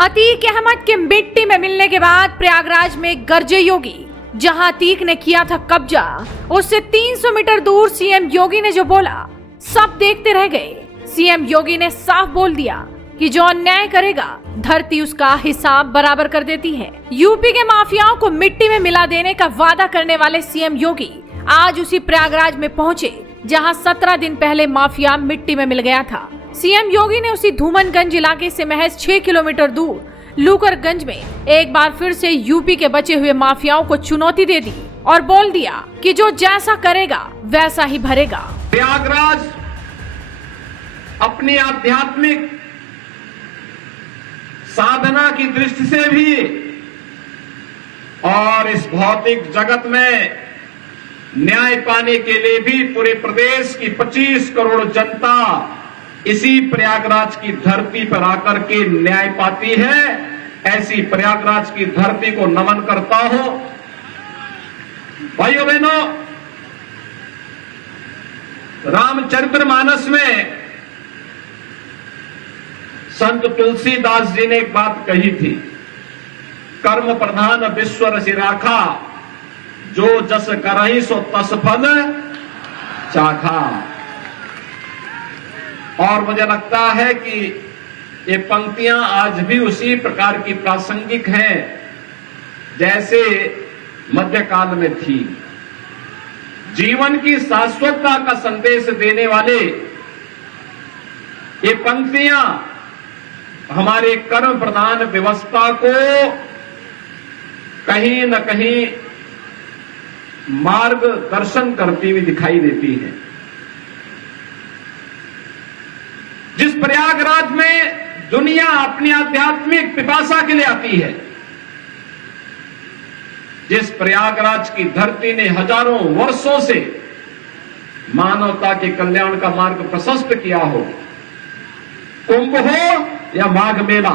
अतीक अहमद के मिट्टी में मिलने के बाद प्रयागराज में गरजे योगी। जहां अतीक ने किया था कब्जा, उससे 300 मीटर दूर सीएम योगी ने जो बोला, सब देखते रह गए। सीएम योगी ने साफ बोल दिया कि जो अन्याय करेगा, धरती उसका हिसाब बराबर कर देती है। यूपी के माफियाओं को मिट्टी में मिला देने का वादा करने वाले सीएम योगी आज उसी प्रयागराज में पहुंचे, जहां 17 दिन पहले माफिया मिट्टी में मिल गया था। सीएम योगी ने उसी धूमनगंज इलाके से महज 6 किलोमीटर दूर लूकरगंज में एक बार फिर से यूपी के बचे हुए माफियाओं को चुनौती दे दी और बोल दिया कि जो जैसा करेगा वैसा ही भरेगा। प्रयागराज अपनी आध्यात्मिक साधना की दृष्टि से भी और इस भौतिक जगत में न्याय पाने के लिए भी पूरे प्रदेश की 25 करोड़ जनता इसी प्रयागराज की धरती पर आकर के न्याय पाती है। ऐसी प्रयागराज की धरती को नमन करता हूं। भाइयों बहनों, रामचरितमानस में संत तुलसीदास जी ने एक बात कही थी, कर्म प्रधान विश्व रसि राखा, जो जस करहि सो तस फल चाखा। और मुझे लगता है कि ये पंक्तियां आज भी उसी प्रकार की प्रासंगिक हैं जैसे मध्यकाल में थी। जीवन की शाश्वतता का संदेश देने वाले ये पंक्तियां हमारे कर्म प्रधान व्यवस्था को कहीं न कहीं मार्गदर्शन करती हुई दिखाई देती है। जिस प्रयागराज में दुनिया अपनी आध्यात्मिक पिपासा के लिए आती है, जिस प्रयागराज की धरती ने हजारों वर्षों से मानवता के कल्याण का मार्ग प्रशस्त किया हो, कुंभ हो या माघ मेला,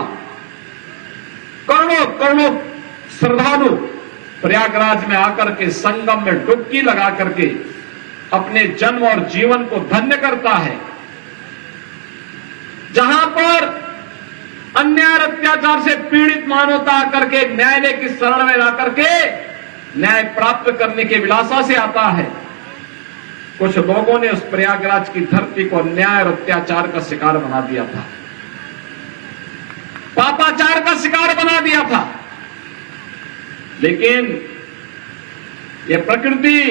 करोड़ों करोड़ों श्रद्धालु प्रयागराज में आकर के संगम में डुबकी लगा करके अपने जन्म और जीवन को धन्य करता है। जहां पर अन्याय अत्याचार से पीड़ित मानवता आकर के न्यायालय की शरण में आकर के न्याय प्राप्त करने के विलासा से आता है, कुछ लोगों ने उस प्रयागराज की धरती को अन्याय और अत्याचार का शिकार बना दिया था, पापाचार का शिकार बना दिया था। लेकिन यह प्रकृति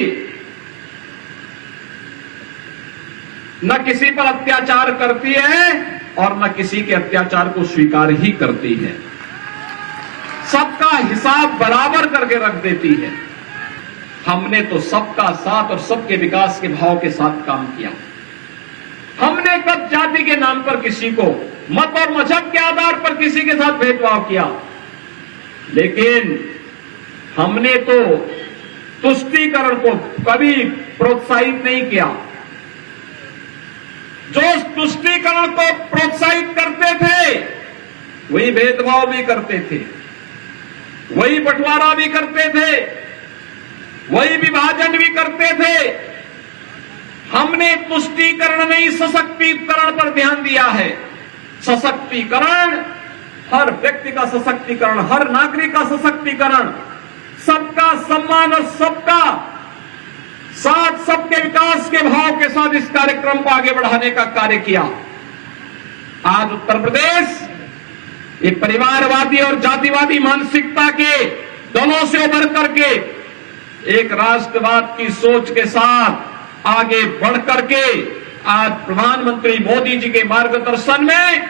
न किसी पर अत्याचार करती है और न किसी के अत्याचार को स्वीकार ही करती है। सबका हिसाब बराबर करके रख देती है। हमने तो सबका साथ और सबके विकास के भाव के साथ काम किया। हमने कब जाति के नाम पर किसी को, मत और मजहब के आधार पर किसी के साथ भेदभाव किया? लेकिन हमने तो तुष्टीकरण को कभी प्रोत्साहित नहीं किया। जो तुष्टीकरण को प्रोत्साहित करते थे वही भेदभाव भी करते थे, वही बंटवारा भी करते थे, वही विभाजन भी करते थे। हमने तुष्टीकरण नहीं, सशक्तिकरण पर ध्यान दिया है। सशक्तिकरण, हर व्यक्ति का सशक्तिकरण, हर नागरिक का सशक्तिकरण, सबका सम्मान और सबका साथ, सबके विकास के भाव के साथ इस कार्यक्रम को आगे बढ़ाने का कार्य किया। आज उत्तर प्रदेश ये परिवारवादी और जातिवादी मानसिकता के दोनों से उभर करके एक राष्ट्रवाद की सोच के साथ आगे बढ़ करके आज प्रधानमंत्री मोदी जी के मार्गदर्शन में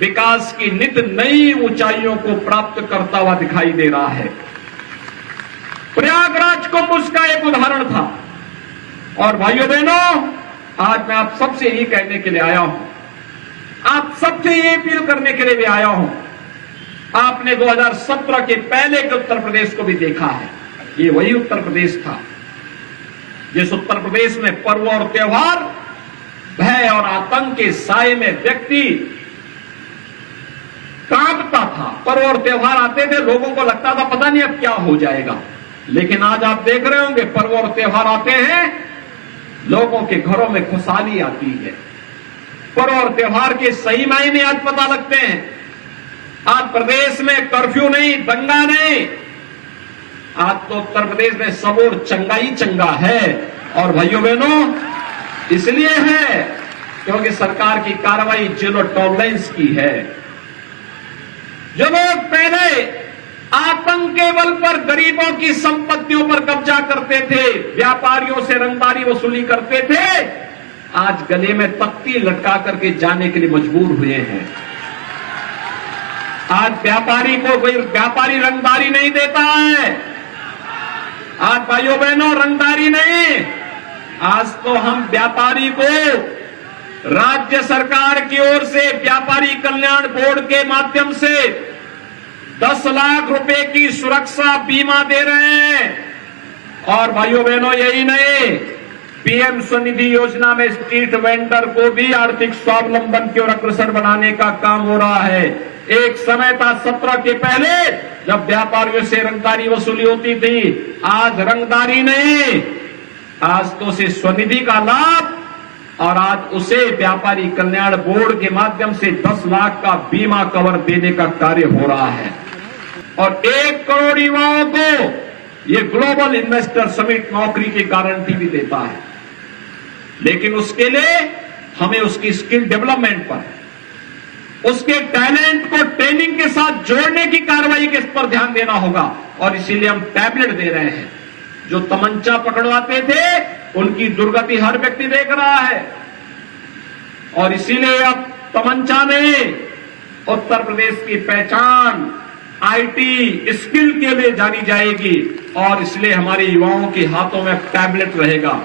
विकास की नित नई ऊंचाइयों को प्राप्त करता हुआ दिखाई दे रहा है। प्रयागराज कुंभ उसका एक उदाहरण था। और भाइयों बहनों, आज मैं आप सबसे यही कहने के लिए आया हूं, आप सबसे ये अपील करने के लिए भी आया हूं। आपने 2017 के पहले के उत्तर प्रदेश को भी देखा है। ये वही उत्तर प्रदेश था जिस उत्तर प्रदेश में पर्व और त्योहार, भय और आतंक के साए में व्यक्ति कांपता था। पर्व और त्योहार आते थे, लोगों को लगता था पता नहीं अब क्या हो जाएगा। लेकिन आज आप देख रहे होंगे, पर्व और त्योहार आते हैं, लोगों के घरों में खुशहाली आती है। पर्व और त्योहार के सही मायने आज पता लगते हैं। आज प्रदेश में कर्फ्यू नहीं, दंगा नहीं, आज तो उत्तर प्रदेश में सब और चंगा ही चंगा है। और भाइयों बहनों, इसलिए है क्योंकि सरकार की कार्रवाई जीरो टॉलरेंस की है। जो लोग पहले आतंक के बल पर गरीबों की संपत्तियों पर कब्जा करते थे, व्यापारियों से रंगदारी वसूली करते थे, आज गले में तख्ती लटका करके जाने के लिए मजबूर हुए हैं। आज व्यापारी को कोई व्यापारी रंगदारी नहीं देता है। आज भाइयों बहनों रंगदारी नहीं, आज तो हम व्यापारी को राज्य सरकार की ओर से व्यापारी कल्याण बोर्ड के माध्यम से 10 लाख रुपए की सुरक्षा बीमा दे रहे हैं। और भाइयों बहनों यही नहीं, पीएम स्वनिधि योजना में स्ट्रीट वेंडर को भी आर्थिक स्वावलंबन की ओर अग्रसर बनाने का काम हो रहा है। एक समय था 17 के पहले जब व्यापारियों से रंगदारी वसूली होती थी, आज रंगदारी नहीं, आज तो उसे स्वनिधि का लाभ और आज उसे व्यापारी कल्याण बोर्ड के माध्यम से 10 लाख का बीमा कवर देने का कार्य हो रहा है। और 1 करोड़ युवाओं को ये ग्लोबल इन्वेस्टर समिट नौकरी की गारंटी भी देता है। लेकिन उसके लिए हमें उसकी स्किल डेवलपमेंट पर, उसके टैलेंट को ट्रेनिंग के साथ जोड़ने की कार्रवाई के पर ध्यान देना होगा। और इसीलिए हम टैबलेट दे रहे हैं। जो तमंचा पकड़वाते थे उनकी दुर्गति हर व्यक्ति देख रहा है। और इसीलिए अब तमंचा नहीं, उत्तर प्रदेश की पहचान आईटी स्किल के लिए जानी जाएगी। और इसलिए हमारे युवाओं के हाथों में टैबलेट रहेगा।